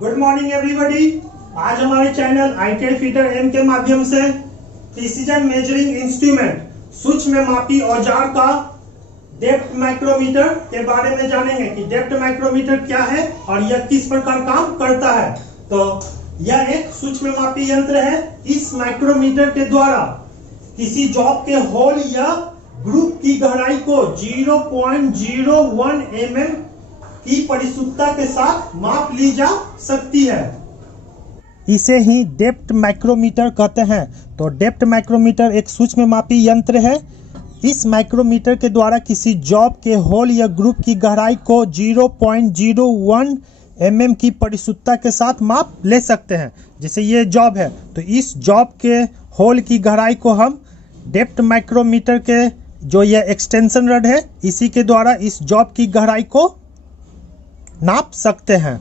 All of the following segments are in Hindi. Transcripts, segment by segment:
Good morning everybody. आज हमारे चैनल ITI फीटर एम के माध्यम से प्रिसीजन मेजरिंग इंस्ट्रूमेंट सूक्ष्म मापी औजार का डेप्थ माइक्रोमीटर के बारे में जानेंगे कि डेप्थ माइक्रोमीटर क्या है और यह किस प्रकार काम करता है। तो यह एक सूक्ष्म मापी यंत्र है। इस माइक्रोमीटर के द्वारा किसी जॉब के होल या ग्रुप की गहराई को 0.01 mm की परिशुद्धता के साथ माप ली जा सकती है। इसे ही डेप्थ माइक्रोमीटर कहते हैं। तो डेप्थ माइक्रोमीटर एक सूक्ष्म मापी यंत्र है। इस माइक्रोमीटर के द्वारा किसी जॉब के होल या ग्रुप की गहराई को 0.01 mm की परिशुद्धता के साथ माप ले सकते हैं। जैसे ये जॉब है तो इस जॉब के होल की गहराई को हम डेप्थ माइक्रोमीटर के जो यह एक्सटेंशन रड है इसी के द्वारा इस जॉब की गहराई को नाप सकते हैं।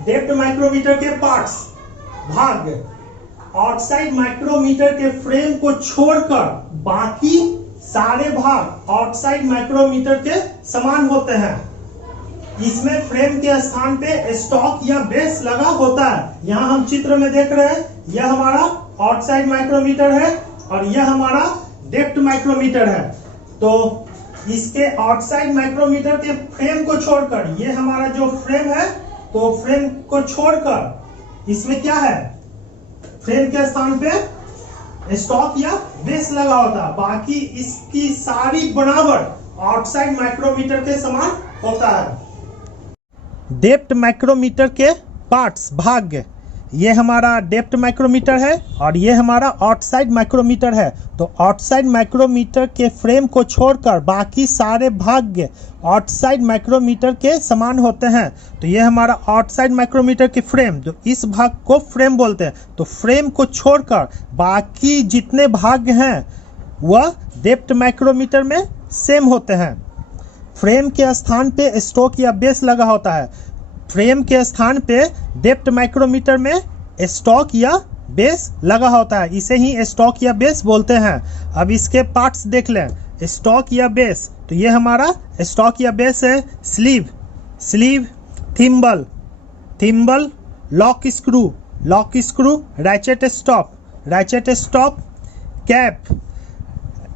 डेप्थ माइक्रोमीटर के पार्ट्स भाग आउटसाइड माइक्रोमीटर के फ्रेम को छोड़कर बाकी सारे भाग आउटसाइड माइक्रोमीटर के समान होते हैं। इसमें फ्रेम के स्थान पे स्टॉक या बेस लगा होता है। यहाँ हम चित्र में देख रहे हैं, यह हमारा आउटसाइड माइक्रोमीटर है और यह हमारा डेप्थ माइक्रोमीटर है। तो इसके आउटसाइड माइक्रोमीटर के फ्रेम को छोड़कर, ये हमारा जो फ्रेम है तो फ्रेम को छोड़कर इसमें क्या है, फ्रेम के स्थान पे स्टॉक या बेस लगा होता है। बाकी इसकी सारी बनावट आउटसाइड माइक्रोमीटर के समान होता है। डेप्थ माइक्रोमीटर के पार्ट्स भाग, ये हमारा डेप्थ माइक्रोमीटर है और ये हमारा आउटसाइड माइक्रोमीटर है। तो आउटसाइड माइक्रोमीटर के फ्रेम को छोड़कर बाकी सारे भाग आउटसाइड माइक्रोमीटर के समान होते हैं। तो ये हमारा आउटसाइड माइक्रोमीटर के फ्रेम, तो इस भाग को फ्रेम बोलते हैं। तो फ्रेम को छोड़कर बाकी जितने भाग हैं वह डेप्थ माइक्रोमीटर में सेम होते हैं। फ्रेम के स्थान पे स्टॉक या बेस लगा होता है। फ्रेम के स्थान पे डेप्थ माइक्रोमीटर में स्टॉक या बेस लगा होता है। इसे ही स्टॉक या बेस बोलते हैं। अब इसके पार्ट्स देख लें। स्टॉक या बेस, तो ये हमारा स्टॉक या बेस है। Sleeve, thimble, lock screw, ratchet stop, cap.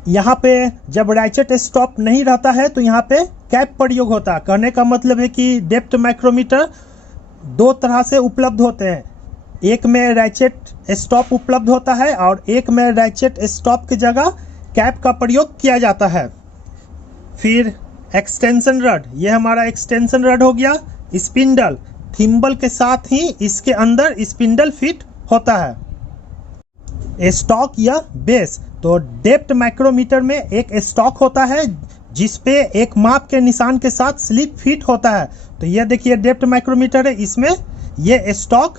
यहाँ पे जब रैचेट स्टॉप नहीं रहता है तो यहाँ पे कैप प्रयोग होता है। कहने का मतलब है कि डेप्थ माइक्रोमीटर दो तरह से उपलब्ध होते हैं। एक में रैचेट स्टॉप उपलब्ध होता है और एक में रैचेट स्टॉप की जगह कैप का प्रयोग किया जाता है। फिर एक्सटेंशन रड, ये हमारा एक्सटेंशन रड हो गया। स्पिंडल, थिम्बल के साथ ही इसके अंदर स्पिंडल फिट होता है। स्टॉक या बेस, तो डेप्थ माइक्रोमीटर में एक स्टॉक होता है जिसपे एक माप के निशान के साथ स्लिप फिट होता है। तो ये देखिए डेप्थ माइक्रोमीटर है, इसमें ये स्टॉक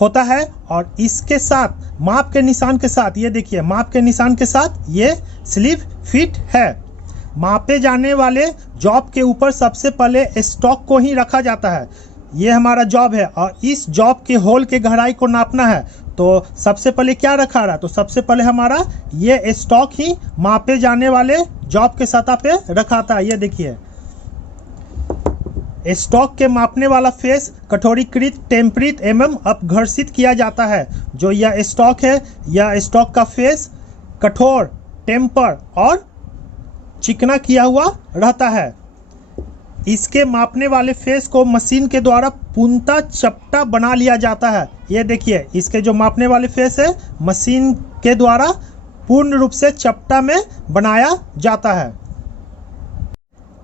होता है और इसके साथ माप के निशान के साथ, ये देखिए माप के निशान के साथ ये स्लिप फिट है। मापे जाने वाले जॉब के ऊपर सबसे पहले स्टॉक को ही रखा जाता है। ये हमारा जॉब है और इस जॉब के होल के गहराई को नापना है। तो सबसे पहले क्या रखा रहा, तो सबसे पहले हमारा ये स्टॉक ही मापे जाने वाले जॉब के सतह पे रखा था। ये देखिए स्टॉक के मापने वाला फेस कठोरीकृत, टेम्परित एवं अपघर्षित किया जाता है। जो यह स्टॉक है, यह स्टॉक का फेस कठोर, टेम्पर और चिकना किया हुआ रहता है। इसके मापने वाले फेस को मशीन के द्वारा पूर्णतः चपटा बना लिया जाता है। ये देखिए इसके जो मापने वाले फेस है मशीन के द्वारा पूर्ण रूप से चपटा में बनाया जाता है।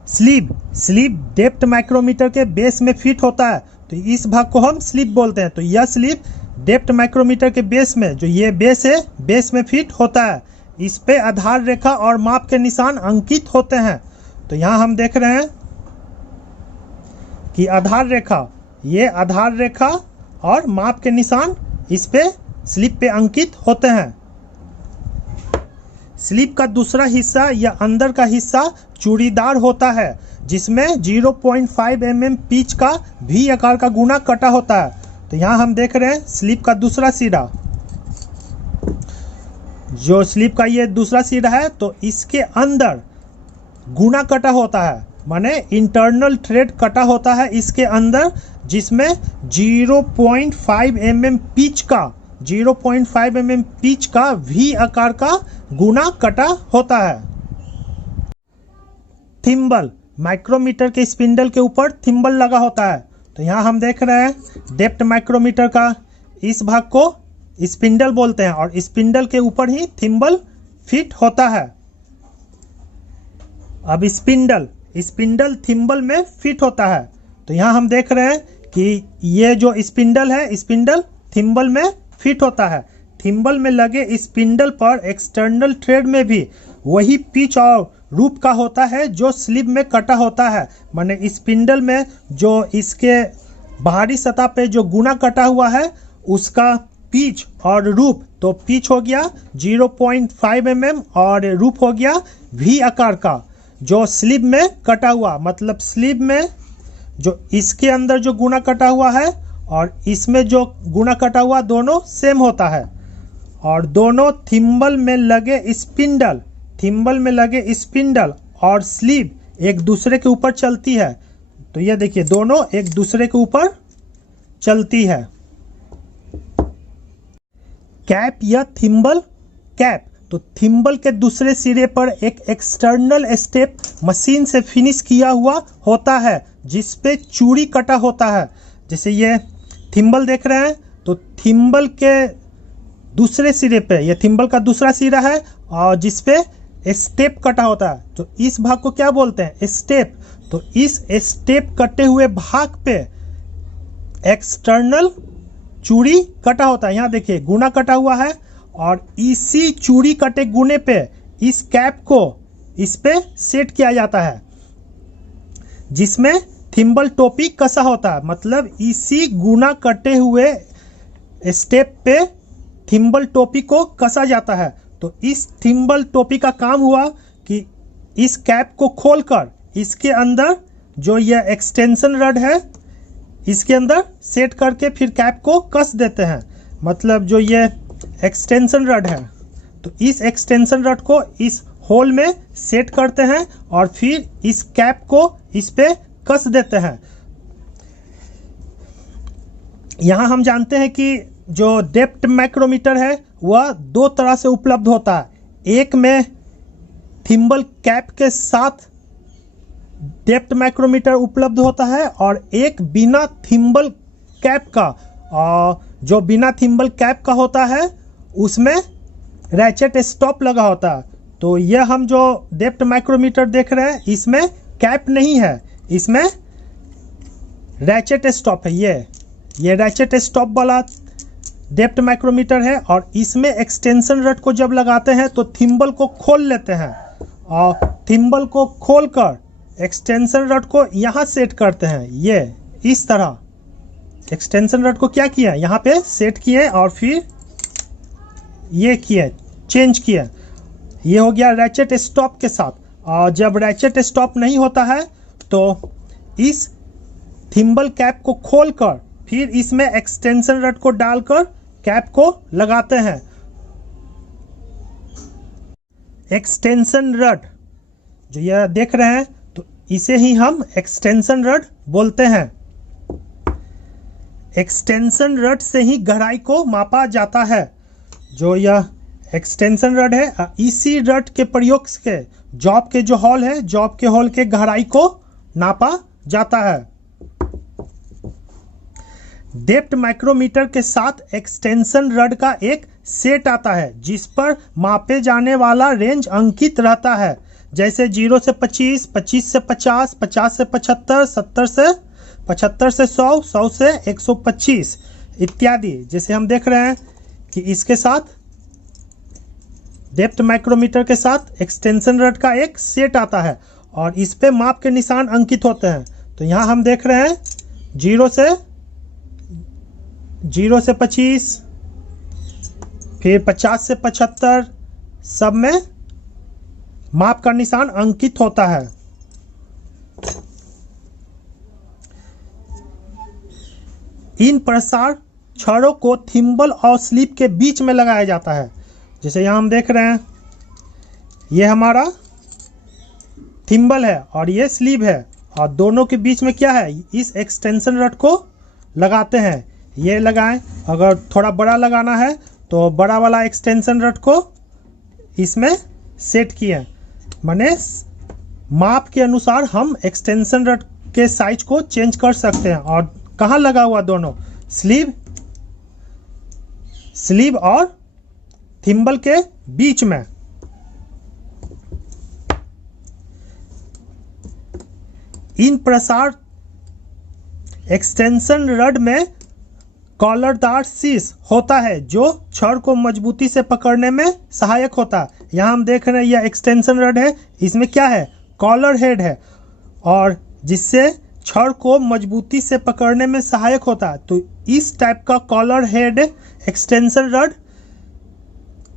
स्लीव डेप्थ माइक्रोमीटर के बेस में फिट होता है। तो इस भाग को हम स्लीव बोलते हैं। तो यह स्लीव डेप्थ माइक्रोमीटर के बेस में, जो ये बेस है, बेस में फिट होता है। इस पे आधार रेखा और माप के निशान अंकित होते हैं। तो यहाँ हम देख रहे हैं कि आधार रेखा, ये आधार रेखा और माप के निशान इस पे स्लिप पे अंकित होते हैं। स्लिप का दूसरा हिस्सा या अंदर का हिस्सा चूड़ीदार होता है जिसमें 0.5 mm पिच का भी आकार का गुना कटा होता है। तो यहाँ हम देख रहे हैं स्लिप का दूसरा सिरा, जो स्लिप का ये दूसरा सिरा है तो इसके अंदर गुना कटा होता है। माने इंटरनल थ्रेड कटा होता है इसके अंदर, जिसमें 0.5 mm पिच का 0.5 mm पिच का वी आकार का गुना कटा होता है। थिम्बल, माइक्रोमीटर के स्पिंडल के ऊपर थिम्बल लगा होता है। तो यहाँ हम देख रहे हैं डेप्थ माइक्रोमीटर का इस भाग को स्पिंडल बोलते हैं और स्पिंडल के ऊपर ही थिम्बल फिट होता है। अब स्पिंडल थिम्बल में फिट होता है। तो यहाँ हम देख रहे हैं कि ये जो स्पिंडल है, स्पिंडल थिम्बल में फिट होता है। थिम्बल में लगे स्पिंडल पर एक्सटर्नल थ्रेड में भी वही पिच और रूप का होता है जो स्लीव में कटा होता है। माने स्पिंडल में जो इसके बाहरी सतह पे जो गुना कटा हुआ है उसका पिच और रूप, तो पिच हो गया 0.5 mm और रूप हो गया वी आकार का जो स्लीव में कटा हुआ, मतलब स्लीव में जो इसके अंदर जो गुना कटा हुआ है और इसमें जो गुना कटा हुआ दोनों सेम होता है। और दोनों थिम्बल में लगे स्पिंडल और स्लीव एक दूसरे के ऊपर चलती है। तो ये देखिए दोनों एक दूसरे के ऊपर चलती है। कैप या थिम्बल कैप, तो थिम्बल के दूसरे सिरे पर एक एक्सटर्नल स्टेप मशीन से फिनिश किया हुआ होता है जिस पे चूड़ी कटा होता है। जैसे ये थिम्बल देख रहे हैं, तो थिम्बल के दूसरे सिरे पे ये थिम्बल का दूसरा सिरा है और जिस पे स्टेप कटा होता है। तो इस भाग को क्या बोलते हैं? स्टेप। तो इस स्टेप कटे हुए भाग पे एक्सटर्नल चूड़ी कटा होता है। यहाँ देखिए गुना कटा हुआ है और इसी चूड़ी कटे गुने पे इस कैप को इस पे सेट किया जाता है जिसमें थिम्बल टोपी कसा होता है। मतलब इसी गुना कटे हुए स्टेप पे थिम्बल टोपी को कसा जाता है। तो इस थिम्बल टोपी का काम हुआ कि इस कैप को खोलकर इसके अंदर जो यह एक्सटेंशन रड है इसके अंदर सेट करके फिर कैप को कस देते हैं। मतलब जो ये एक्सटेंशन रड है, तो इस एक्सटेंशन रड को इस होल में सेट करते हैं और फिर इस कैप को इस पे कस देते हैं। यहाँ हम जानते हैं कि जो डेप्थ माइक्रोमीटर है वह दो तरह से उपलब्ध होता है। एक में थिम्बल कैप के साथ डेप्थ माइक्रोमीटर उपलब्ध होता है और एक बिना थिम्बल कैप का, जो बिना थिम्बल कैप का होता है उसमें रैचेट स्टॉप लगा होता है। तो यह हम जो डेप्थ माइक्रोमीटर देख रहे हैं इसमें कैप नहीं है, इसमें रैचेट स्टॉप है। ये रैचेट स्टॉप वाला डेप्थ माइक्रोमीटर है और इसमें एक्सटेंशन रड को जब लगाते हैं तो थिम्बल को खोल लेते हैं और थिम्बल को खोलकर एक्सटेंशन रड को यहाँ सेट करते हैं। ये इस तरह एक्सटेंशन रड को क्या किया, यहाँ पे सेट किए और फिर ये किए, चेंज किए। ये हो गया रैचेट स्टॉप के साथ। और जब रैचेट स्टॉप नहीं होता है तो इस थिम्बल कैप को खोलकर फिर इसमें एक्सटेंशन रड को डालकर कैप को लगाते हैं। एक्सटेंशन रड जो यह देख रहे हैं तो इसे ही हम एक्सटेंशन रड बोलते हैं। एक्सटेंशन रड से ही गहराई को मापा जाता है। जो यह एक्सटेंशन रड है, इसी रड के प्रयोग से जॉब के जो हॉल है, जॉब के हॉल के गहराई को नापा जाता है। डेप्थ माइक्रोमीटर के साथ एक्सटेंशन रड का एक सेट आता है जिस पर मापे जाने वाला रेंज अंकित रहता है। जैसे 0 से 25, 25 से 50, 50 से 75, 70 से 75 से 100, 100 से 125 इत्यादि। जैसे हम देख रहे हैं कि इसके साथ डेप्थ माइक्रोमीटर के साथ एक्सटेंशन रड का एक सेट आता है और इस पे माप के निशान अंकित होते हैं। तो यहाँ हम देख रहे हैं 0 से 25, फिर 50 से 75, सब में माप का निशान अंकित होता है। इन प्रसार छड़ों को थिम्बल और स्लीव के बीच में लगाया जाता है। जैसे यहाँ हम देख रहे हैं ये हमारा थिम्बल है और ये स्लीव है, और दोनों के बीच में क्या है, इस एक्सटेंशन रड को लगाते हैं। ये लगाएं, अगर थोड़ा बड़ा लगाना है तो बड़ा वाला एक्सटेंशन रड को इसमें सेट किए, माने माप के अनुसार हम एक्सटेंशन रड के साइज को चेंज कर सकते हैं। और कहाँ लगा हुआ दोनों, स्लीव और थिम्बल के बीच में। इन प्रसार एक्सटेंशन रड में कॉलरदार शीश होता है जो छड़ को मजबूती से पकड़ने में सहायक होता है। यहाँ हम देख रहे हैं यह एक्सटेंशन रड है, इसमें क्या है, कॉलर हेड है, और जिससे छड़ को मजबूती से पकड़ने में सहायक होता है। तो इस टाइप का कॉलर हेड एक्सटेंशन रड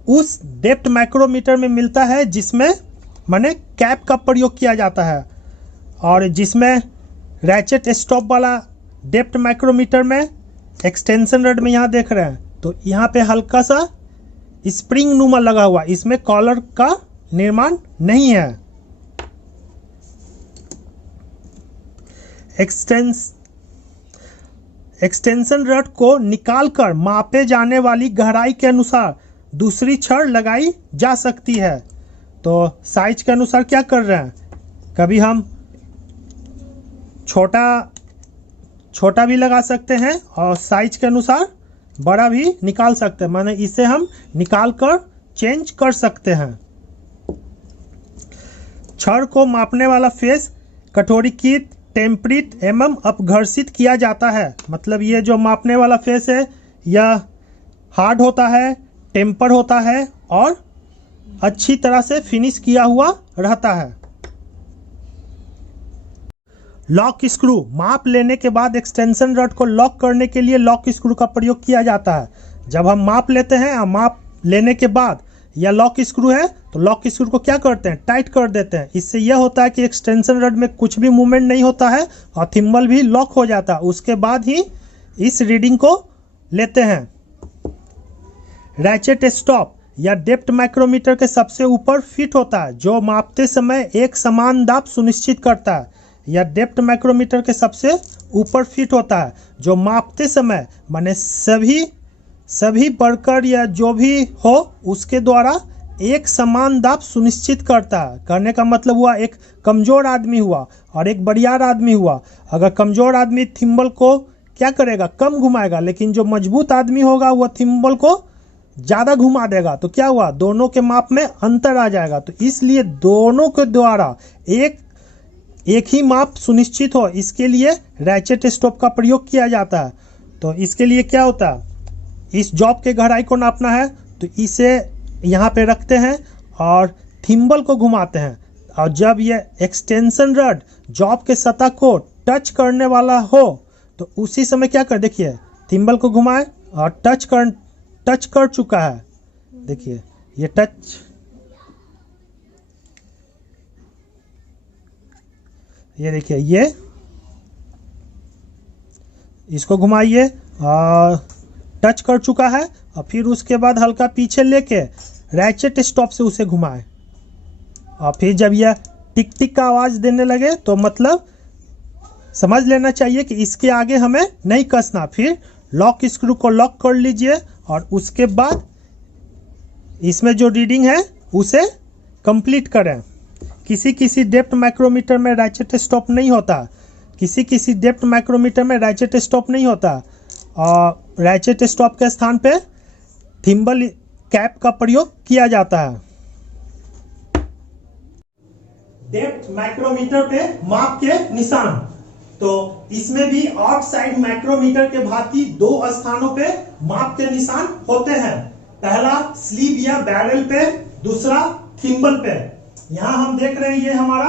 उस डेप्थ माइक्रोमीटर में मिलता है जिसमें माने कैप का प्रयोग किया जाता है, और जिसमें रैचेट स्टॉप वाला डेप्थ माइक्रोमीटर में एक्सटेंशन रड में यहाँ देख रहे हैं तो यहाँ पे हल्का सा स्प्रिंग नुमा लगा हुआ, इसमें कॉलर का निर्माण नहीं है। एक्सटेंशन रड को निकालकर मापे जाने वाली गहराई के अनुसार दूसरी छड़ लगाई जा सकती है। तो साइज के अनुसार क्या कर रहे हैं, कभी हम छोटा भी लगा सकते हैं और साइज के अनुसार बड़ा भी निकाल सकते हैं, माने इसे हम निकाल कर चेंज कर सकते हैं। छड़ को मापने वाला फेस कठोरीकृत, टेम्परित एवं अपघर्षित किया जाता है। मतलब ये जो मापने वाला फेस है यह हार्ड होता है, टेम्पर होता है और अच्छी तरह से फिनिश किया हुआ रहता है। लॉक स्क्रू, माप लेने के बाद एक्सटेंशन रड को लॉक करने के लिए लॉक स्क्रू का प्रयोग किया जाता है। जब हम माप लेते हैं और माप लेने के बाद यह लॉक स्क्रू है तो लॉक स्क्रू को क्या करते हैं, टाइट कर देते हैं। इससे यह होता है कि एक्सटेंशन रड में कुछ भी मूवमेंट नहीं होता है और थिम्बल भी लॉक हो जाता है। उसके बाद ही इस रीडिंग को लेते हैं। रैचेट स्टॉप या डेप्थ माइक्रोमीटर के सबसे ऊपर फिट होता है जो मापते समय एक समान दाब सुनिश्चित करता है। या डेप्थ माइक्रोमीटर के सबसे ऊपर फिट होता है जो मापते समय माने सभी वर्कर या जो भी हो उसके द्वारा एक समान दाब सुनिश्चित करता है। करने का मतलब हुआ एक कमजोर आदमी हुआ और एक बड़ियार आदमी हुआ। अगर कमजोर आदमी थिम्बल को क्या करेगा, कम घुमाएगा, लेकिन जो मजबूत आदमी होगा वह थिम्बल को ज़्यादा घुमा देगा। तो क्या हुआ, दोनों के माप में अंतर आ जाएगा। तो इसलिए दोनों के द्वारा एक ही माप सुनिश्चित हो, इसके लिए रैचेट स्टॉप का प्रयोग किया जाता है। तो इसके लिए क्या होता है, इस जॉब के गहराई को नापना है तो इसे यहाँ पे रखते हैं और थिम्बल को घुमाते हैं। और जब ये एक्सटेंशन रड जॉब के सतह को टच करने वाला हो तो उसी समय क्या कर, देखिए थिम्बल को घुमाए और टच कर चुका है। देखिए ये टच, ये देखिए ये इसको घुमाइए और टच कर चुका है और फिर उसके बाद हल्का पीछे लेके रैचेट स्टॉप से उसे घुमाए और फिर जब यह टिक टिक का आवाज़ देने लगे तो मतलब समझ लेना चाहिए कि इसके आगे हमें नहीं कसना। फिर लॉक स्क्रू को लॉक कर लीजिए और उसके बाद इसमें जो रीडिंग है उसे कंप्लीट करें। किसी डेप्थ माइक्रोमीटर में रैचेट स्टॉप नहीं होता, किसी डेप्थ माइक्रोमीटर में रैचेट स्टॉप नहीं होता और रैचेट स्टॉप के स्थान पे थिम्बल कैप का प्रयोग किया जाता है। डेप्थ माइक्रोमीटर पे माप के निशान, तो इसमें भी आउटसाइड माइक्रोमीटर के भांति दो स्थानों पे माप के निशान होते हैं। पहला स्लीव या बैरल पे, दूसरा थिम्बल पे। यहाँ हम देख रहे हैं ये हमारा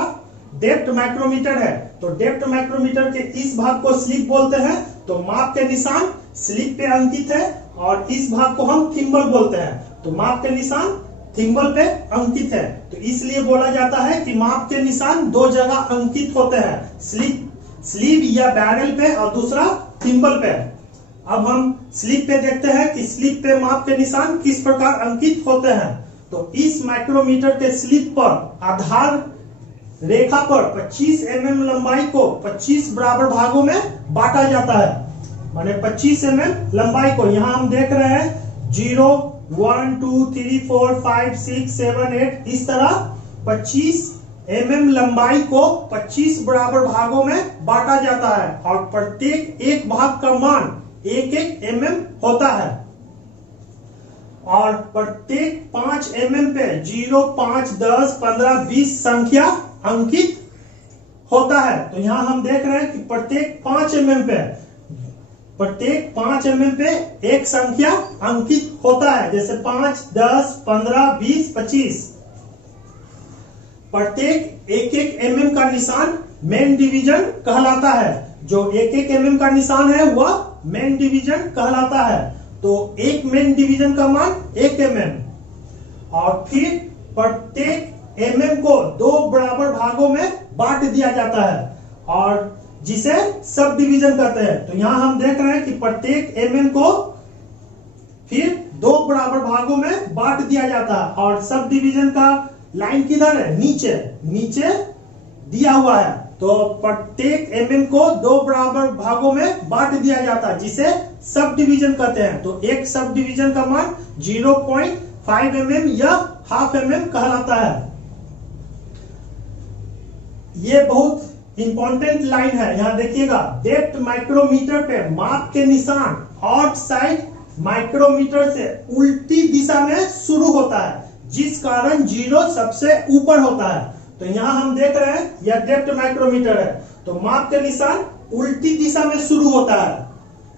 डेप्थ माइक्रोमीटर है। तो डेप्थ माइक्रोमीटर के इस भाग को स्लीव बोलते हैं। तो माप के निशान स्लीव पे अंकित है और इस भाग को हम थिम्बल बोलते हैं। तो माप के निशान थिम्बल पे अंकित है। तो इसलिए बोला जाता है कि माप के निशान दो जगह अंकित होते हैं, स्लीव या बैरल पे और दूसरा थिम्बल पे। अब हम स्लीव पे देखते हैं कि स्लीव पे माप के निशान किस प्रकार अंकित होते हैं। तो इस माइक्रोमीटर के स्लीव पर रेखा पर 25 mm लंबाई को 25 बराबर भागों में बांटा जाता है। माने 25 mm लंबाई को, यहां हम देख रहे हैं 0 1 2 3 4 5 6 7 8, इस तरह 25 mm लंबाई को 25 बराबर भागों में बांटा जाता है और प्रत्येक एक भाग का मान 1 mm होता है और प्रत्येक 5 mm पे 0 5 10 15 20 संख्या अंकित होता है। तो यहां हम देख रहे हैं कि प्रत्येक 5 mm पे एक संख्या अंकित होता है, जैसे 5 10 15 20 25। प्रत्येक 1 mm का निशान मेन डिवीजन कहलाता है। जो 1 mm का निशान है वह मेन डिवीजन कहलाता है। तो एक मेन डिवीजन का मान 1 mm और फिर प्रत्येक mm को 2 बराबर भागों में बांट दिया जाता है और जिसे सब डिवीजन कहते हैं। तो यहां हम देख रहे हैं कि प्रत्येक mm को फिर 2 बराबर भागों में बांट दिया जाता है और सब डिवीजन का लाइन किधर है, नीचे नीचे दिया हुआ है। तो प्रत्येक mm को 2 बराबर भागों में बांट दिया जाता है जिसे सब डिवीजन कहते हैं। तो एक सब डिवीजन का मान 0.5 mm या हाफ mm कहलाता है। ये बहुत इंपॉर्टेंट लाइन है, यहां देखिएगा। डेप्थ माइक्रोमीटर पे माप के निशान ऑड साइड माइक्रोमीटर से उल्टी दिशा में शुरू होता है, जिस कारण 0 सबसे ऊपर होता है। तो यहां हम देख रहे हैं यह डेप्थ माइक्रोमीटर है, तो माप के निशान उल्टी दिशा में शुरू होता है।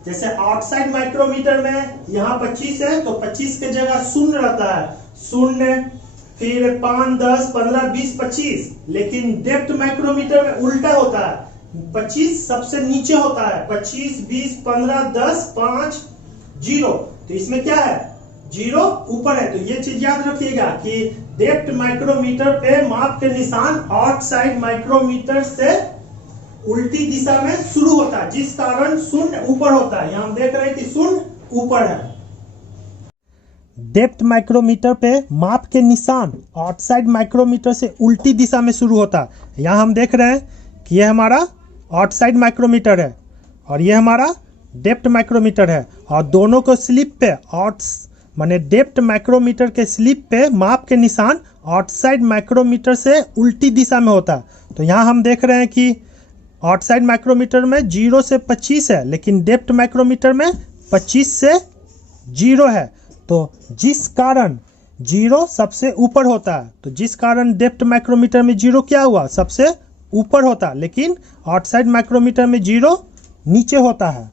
जैसे आउटसाइड माइक्रोमीटर में यहाँ 25 है तो 25 के जगह 0 रहता है, 0 फिर 5 10 15 20 25। लेकिन डेप्थ माइक्रोमीटर में उल्टा होता है, 25 सबसे नीचे होता है, 25 20 15 10 5 0। तो इसमें क्या है, 0 ऊपर है। तो ये चीज याद रखिएगा कि डेप्थ माइक्रोमीटर पे माप के निशान आउटसाइड माइक्रोमीटर से उल्टी दिशा में शुरू होता है, जिस कारण 0 ऊपर होता है। यहां हम देख रहे हैं कि 0 ऊपर है। डेप्थ माइक्रोमीटर पे माप के निशान आउटसाइड माइक्रोमीटर से उल्टी दिशा में शुरू होता है। यहां हम देख रहे हैं कि यह हमारा आउटसाइड माइक्रोमीटर है और यह हमारा डेप्थ माइक्रोमीटर है और दोनों को स्लिप पे माने डेप्थ माइक्रोमीटर के स्लिप पे माप के निशान आउटसाइड माइक्रोमीटर से उल्टी दिशा में होता है। तो यहाँ हम देख रहे हैं कि आउटसाइड माइक्रोमीटर में 0 से 25 है, लेकिन डेप्थ माइक्रोमीटर में 25 से 0 है। तो जिस कारण 0 सबसे ऊपर होता है, तो जिस कारण डेप्थ माइक्रोमीटर में 0 क्या हुआ, सबसे ऊपर होता है, लेकिन आउटसाइड माइक्रोमीटर में 0 नीचे होता है।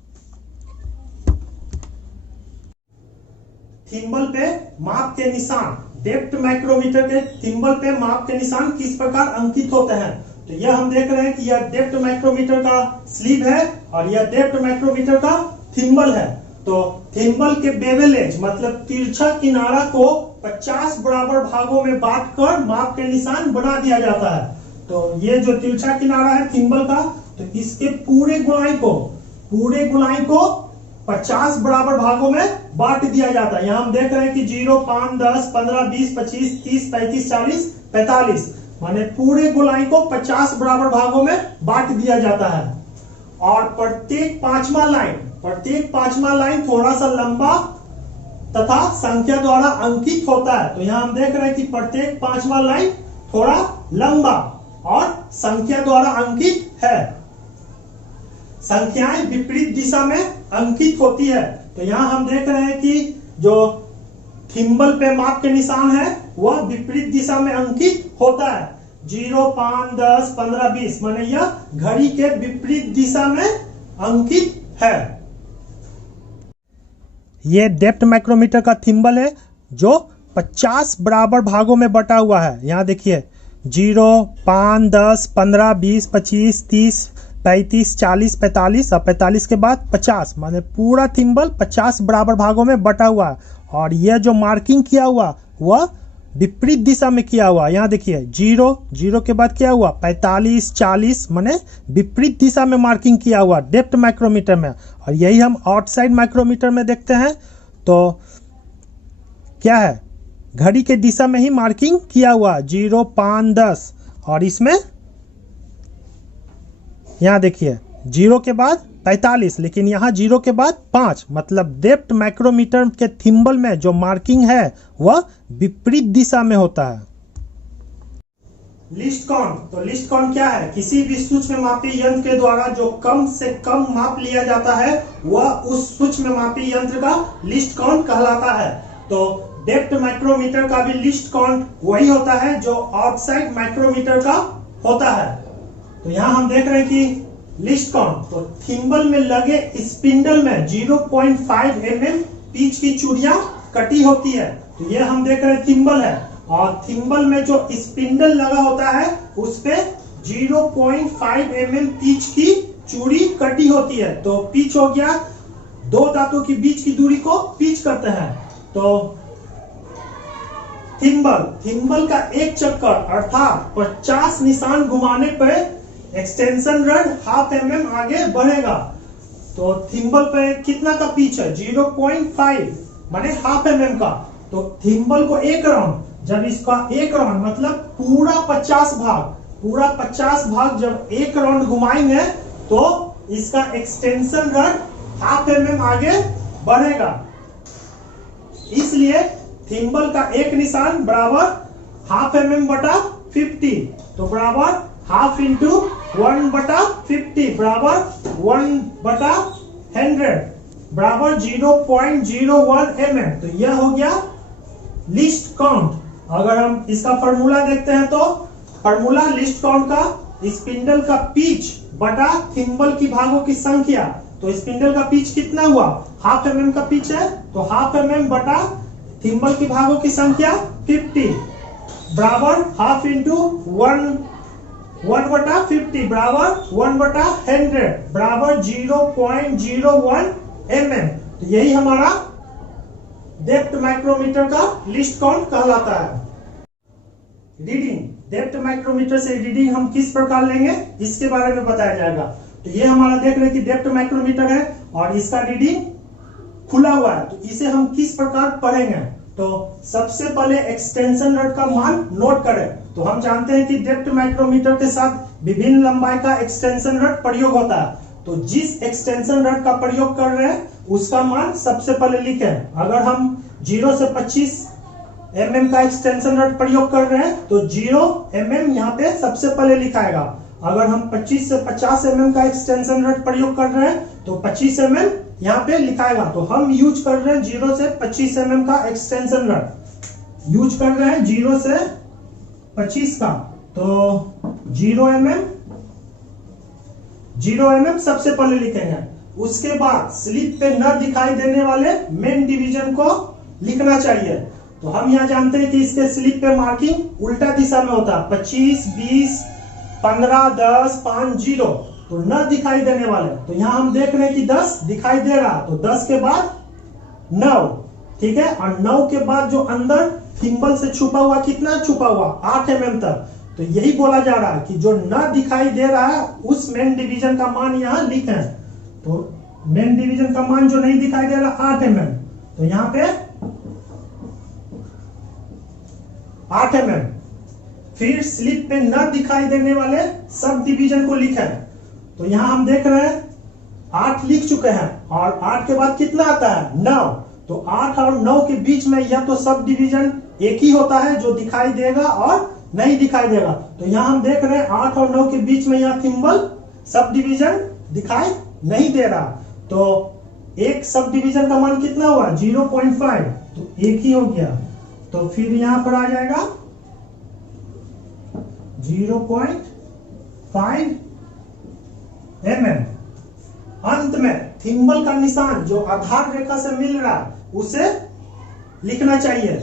थिम्बल पे माप के निशान, डेप्थ माइक्रोमीटर के थिम्बल पे माप के निशान किस प्रकार अंकित होते हैं। तो यह हम देख रहे हैं कि यह डेप्थ माइक्रोमीटर का स्लीव है और यह डेप्थ माइक्रोमीटर का थिम्बल है। तो थिम्बल के बेवल एज मतलब तिरछा किनारा को 50 बराबर भागों में बांटकर माप के निशान बना दिया जाता है। तो ये जो तिरछा किनारा है थिम्बल का, तो इसके पूरे गुलाई को 50 बराबर भागों में बांट दिया जाता है। यहाँ हम देख रहे हैं कि 0 5 10 15 20 25 30 35 40 45, माने पूरे गोलाई को 50 बराबर भागों में बांट दिया जाता है। और प्रत्येक पांचवा लाइन थोड़ा सा लंबा तथा संख्या द्वारा अंकित होता है। तो यहाँ हम देख रहे हैं कि प्रत्येक पांचवा लाइन थोड़ा लंबा और संख्या द्वारा अंकित है। संख्याएं विपरीत दिशा में अंकित होती है। तो यहाँ हम देख रहे हैं कि जो थिम्बल पे माप के निशान है वह विपरीत दिशा में अंकित होता है। 0 5 10 15 20, माने यह घड़ी के विपरीत दिशा में अंकित है। ये डेप्थ माइक्रोमीटर का थिम्बल है जो 50 बराबर भागों में बटा हुआ है। यहाँ देखिए 0 5 10 15 20 25 30 35 40 45 और 45 के बाद 50, माने पूरा थिम्बल 50 बराबर भागों में बटा हुआ है। और यह जो मार्किंग किया हुआ वह विपरीत दिशा में किया हुआ। यहाँ देखिए 0 के बाद क्या हुआ 45 40, माने विपरीत दिशा में मार्किंग किया हुआ डेप्थ माइक्रोमीटर में। और यही हम आउटसाइड माइक्रोमीटर में देखते हैं तो क्या है, घड़ी के दिशा में ही मार्किंग किया हुआ 0 5 10 और इसमें यहाँ देखिए 0 के बाद 45, लेकिन यहाँ 0 के बाद 5, मतलब डेप्थ माइक्रोमीटर के थिम्बल में जो मार्किंग है वह विपरीत दिशा में होता है। लिस्ट काउंट, तो लिस्ट काउंट क्या है? किसी भी सूक्ष्म मापी यंत्र के द्वारा जो कम से कम माप लिया जाता है वह उस सूक्ष्म मापी यंत्र का लिस्ट काउंट कहलाता है। तो डेप्थ माइक्रोमीटर का भी लिस्ट काउंट वही होता है जो आउटसाइड माइक्रोमीटर का होता है। तो यहाँ हम देख रहे हैं कि लिस्ट काउंट, तो थिम्बल में लगे स्पिंडल में 0.5 mm पीच की चूड़ियां कटी होती है। तो ये हम देख रहे हैं थिम्बल है, और थिम्बल में जो स्पिंडल लगा होता है उस पे 0.5 mm पीच की चूड़ी कटी होती है। तो पीच हो गया, दो दांतों के बीच की दूरी को पीच करते हैं। तो थिम्बल का एक चक्कर अर्थात 50 निशान घुमाने पर एक्सटेंशन रड ½ mm आगे बढ़ेगा। तो थिम्बल पे कितना का पीच है? 0.5 माने ½ mm का। तो थिम्बल को एक राउंड, जब इसका एक राउंड मतलब पूरा 50 भाग जब एक राउंड घुमाएंगे तो इसका एक्सटेंशन रड ½ mm आगे बढ़ेगा। इसलिए थिम्बल का एक निशान बराबर ½ mm बटा 50, तो बराबर हाफ इंटू 1/50 बराबर 1/100 बराबर 0.01 mm। तो यह हो गया लिस्ट काउंट। अगर हम इसका फॉर्मूला देखते हैं तो फॉर्मूला लिस्ट काउंट का स्पिंडल का पीच बटा थिम्बल की भागों की संख्या। तो स्पिंडल का पीच कितना हुआ? ½ mm का पीच है, तो ½ mm बटा थिम्बल की भागों की संख्या 50 बराबर हाफ इंटू 1/50 बराबर 1/100 बराबर 0.01 mm। तो यही हमारा डेप्थ माइक्रोमीटर का लिस्ट काउंट कहलाता है। रीडिंग, डेप्थ माइक्रोमीटर से रीडिंग हम किस प्रकार लेंगे इसके बारे में बताया जाएगा। तो ये हमारा देख रहे हैं कि डेप्थ माइक्रोमीटर है और इसका रीडिंग खुला हुआ है। तो इसे हम किस प्रकार पढ़ेंगे? तो सबसे पहले एक्सटेंशन रड का मान नोट करें। तो हम जानते हैं कि डेप्थ माइक्रोमीटर के साथ विभिन्न लंबाई का एक्सटेंशन रड प्रयोग होता है। तो जिस एक्सटेंशन रड का प्रयोग कर रहे हैं उसका मान सबसे पहले लिखें। अगर हम 0 से 25 mm का एक्सटेंशन रड प्रयोग कर रहे हैं तो 0 mm यहाँ पे सबसे पहले लिखाएगा। अगर हम 25 से 50 mm का एक्सटेंशन रड प्रयोग कर रहे हैं तो 25 mm यहाँ पे लिखाएगा। तो हम यूज कर रहे हैं 0 से 25 mm का एक्सटेंशन रड यूज कर रहे हैं 0 से 25 का। तो 0 mm सबसे पहले लिखेंगे। उसके बाद स्लिप पे न दिखाई देने वाले मेन डिवीजन को लिखना चाहिए। तो हम यहाँ जानते हैं कि इसके स्लिप पे मार्किंग उल्टा दिशा में होता है, 25, 20, 15, 10, 5, 0। तो न दिखाई देने वाले, तो यहाँ हम देख रहे हैं कि 10 दिखाई दे रहा, तो 10 के बाद 9, ठीक है। और 9 के बाद जो अंदर थिम्बल से छुपा हुआ, कितना छुपा हुआ? 8 mm तक। तो यही बोला जा रहा है कि जो न दिखाई दे रहा है उस मेन डिवीजन का मान यहाँ लिखें। तो मेन डिवीजन का मान जो नहीं दिखाई दे रहा 8 mm, तो यहाँ पे 8 mm। फिर स्लिप पे न दिखाई देने वाले सब डिवीजन को लिखें। तो यहाँ हम देख रहे हैं 8 लिख चुके हैं और 8 के बाद कितना आता है? 9। तो 8 और 9 के बीच में या तो सब डिवीजन एक ही होता है जो दिखाई देगा और नहीं दिखाई देगा। तो यहाँ हम देख रहे हैं 8 और 9 के बीच में यहाँ थिम्बल सब डिवीजन दिखाई नहीं दे रहा। तो एक सब डिवीजन का मान कितना हुआ? 0.5, तो एक ही हो गया। तो फिर यहां पर आ जाएगा 0.5 mm। अंत में थिम्बल का निशान जो आधार रेखा से मिल रहा है उसे लिखना चाहिए।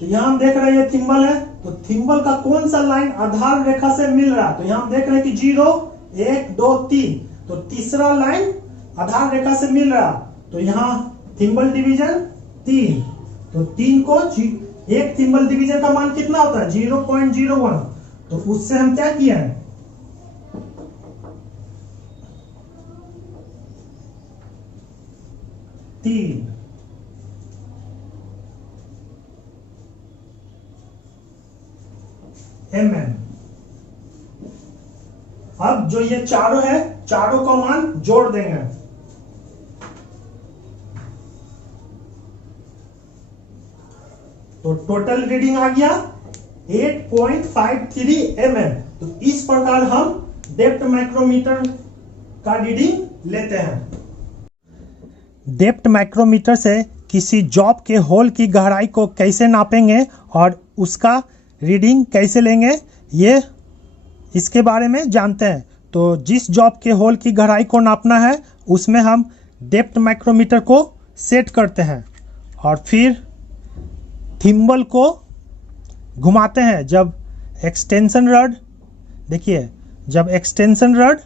तो यहां हम देख रहे हैं थिम्बल है, तो थिम्बल का कौन सा लाइन आधार रेखा से मिल रहा है? तो यहां हम देख रहे हैं कि 0, 1, 2, 3, तो तीसरा लाइन आधार रेखा से मिल रहा। तो यहाँ थिम्बल डिवीजन 3, तो 3 को एक थिम्बल डिवीजन का मान कितना होता है? 0.01। तो उससे हम क्या किया है? 3 mm। अब जो ये चारों है चारों का मान जोड़ देंगे। तो टोटल रीडिंग आ गया 8.53 mm। तो इस प्रकार हम डेप्थ माइक्रोमीटर का रीडिंग लेते हैं। डेप्थ माइक्रोमीटर से किसी जॉब के होल की गहराई को कैसे नापेंगे और उसका रीडिंग कैसे लेंगे, ये इसके बारे में जानते हैं। तो जिस जॉब के होल की गहराई को नापना है उसमें हम डेप्थ माइक्रोमीटर को सेट करते हैं और फिर थिम्बल को घुमाते हैं। जब एक्सटेंशन रड, देखिए, जब एक्सटेंशन रड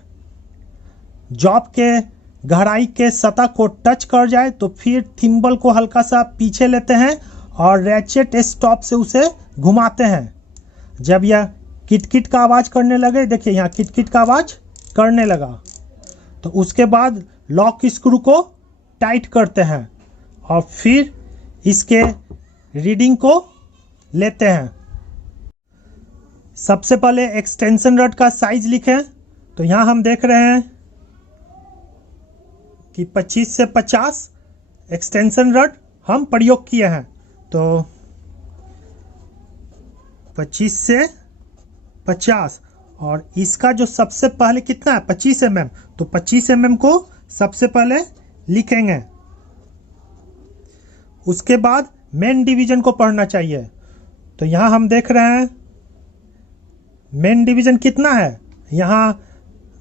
जॉब के गहराई के सतह को टच कर जाए तो फिर थिम्बल को हल्का सा पीछे लेते हैं और रैचेट स्टॉप से उसे घुमाते हैं। जब यह किटकिट का आवाज़ करने लगे, देखिए यहाँ किटकिट का आवाज़ करने लगा, तो उसके बाद लॉक स्क्रू को टाइट करते हैं और फिर इसके रीडिंग को लेते हैं। सबसे पहले एक्सटेंशन रड का साइज लिखें। तो यहाँ हम देख रहे हैं कि 25 से 50 एक्सटेंशन रड हम प्रयोग किए हैं। तो 25 से 50 और इसका जो सबसे पहले कितना है 25 mm, तो 25 mm को सबसे पहले लिखेंगे। उसके बाद मेन डिवीजन को पढ़ना चाहिए। तो यहाँ हम देख रहे हैं मेन डिवीजन कितना है, यहाँ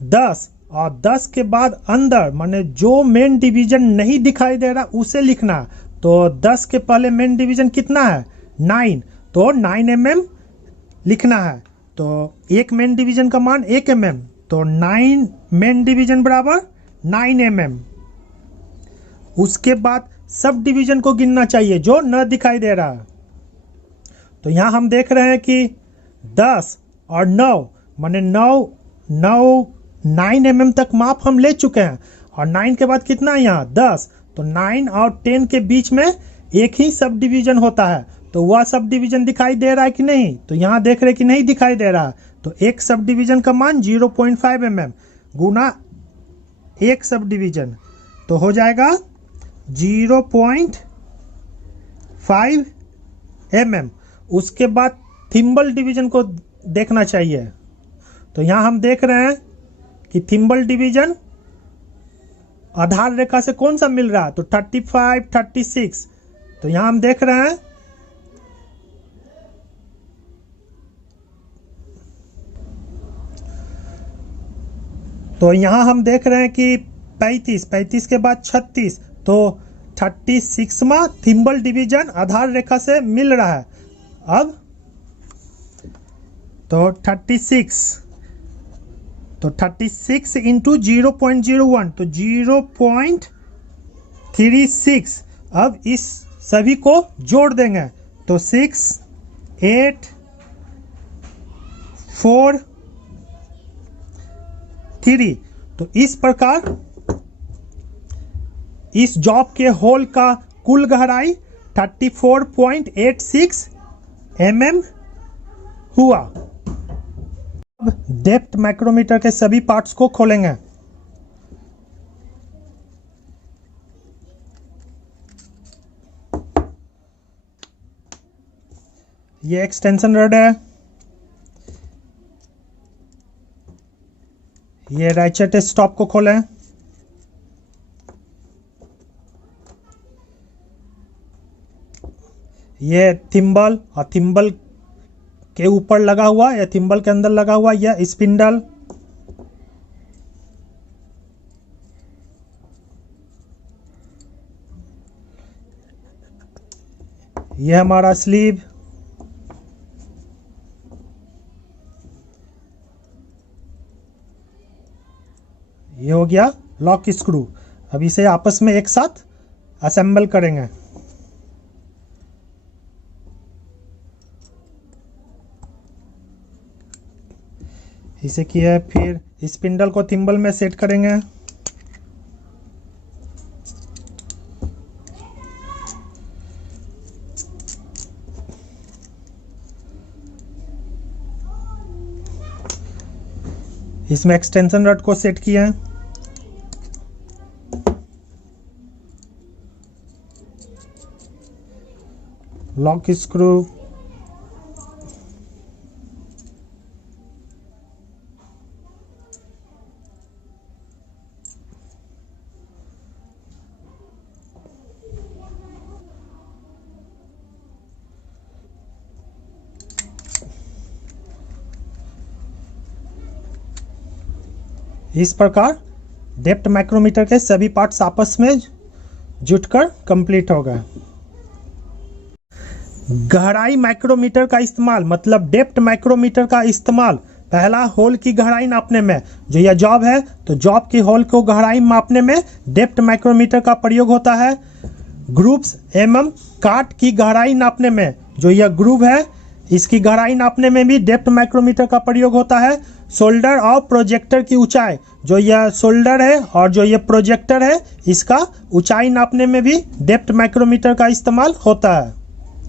10, और 10 के बाद अंदर माने जो मेन डिवीजन नहीं दिखाई दे रहा उसे लिखना। तो 10 के पहले मेन डिवीजन कितना है 9, तो 9 mm लिखना है। तो एक मेन डिवीजन का मान 1 mm, तो 9 मेन डिवीजन बराबर 9 mm। उसके बाद सब डिवीजन को गिनना चाहिए जो न दिखाई दे रहा है। तो यहाँ हम देख रहे हैं कि 10 और 9 माने 9 mm तक माप हम ले चुके हैं और 9 के बाद कितना है यहाँ 10, तो 9 और 10 के बीच में एक ही सब डिवीजन होता है। तो वह सब डिवीजन दिखाई दे रहा है कि नहीं, तो यहाँ देख रहे कि नहीं दिखाई दे रहा। तो एक सब डिवीजन का मान 0.5 mm गुना एक सब डिवीजन, तो हो जाएगा 0.5 mm। उसके बाद थिम्बल डिवीजन को देखना चाहिए। तो यहाँ हम देख रहे हैं कि थिम्बल डिवीजन आधार रेखा से कौन सा मिल रहा है, तो 35, 36। तो यहाँ हम देख रहे हैं तो यहाँ हम देख रहे हैं कि 35 के बाद 36, तो 36वां थिम्बल डिवीजन आधार रेखा से मिल रहा है। अब तो 36, तो 36 इंटू 0.01, तो 0.36। अब इस सभी को जोड़ देंगे, तो 6, 8, 4, 3। तो इस प्रकार इस जॉब के होल का कुल गहराई 34.86 mm हुआ। अब डेप्थ माइक्रोमीटर के सभी पार्ट्स को खोलेंगे। ये एक्सटेंशन रड है, ये रैचेट स्टॉप को खोलें, ये थिम्बल और थिम्बल के ऊपर लगा हुआ या थिम्बल के अंदर लगा हुआ यह स्पिंडल, यह हमारा स्लीव, ये हो गया लॉक स्क्रू। अब इसे आपस में एक साथ असेंबल करेंगे। इसे किया, फिर स्पिंडल को थिम्बल में सेट करेंगे। इसमें एक्सटेंशन रड को सेट किया है। लॉक स्क्रू, इस प्रकार डेप्थ माइक्रोमीटर के सभी पार्ट्स आपस में जुटकर कंप्लीट हो गए। गहराई माइक्रोमीटर का इस्तेमाल मतलब डेप्थ माइक्रोमीटर का इस्तेमाल पहला होल की गहराई नापने में, जो यह जॉब है तो जॉब की होल को गहराई मापने में डेप्थ माइक्रोमीटर का प्रयोग होता है। ग्रूव्स एवं काट की गहराई नापने में, जो यह ग्रूव है इसकी गहराई नापने में भी डेप्थ माइक्रोमीटर का प्रयोग होता है। शोल्डर और प्रोजेक्टर की ऊंचाई, जो यह शोल्डर है और जो यह प्रोजेक्टर है इसका ऊंचाई नापने में भी डेप्थ माइक्रोमीटर का इस्तेमाल होता है।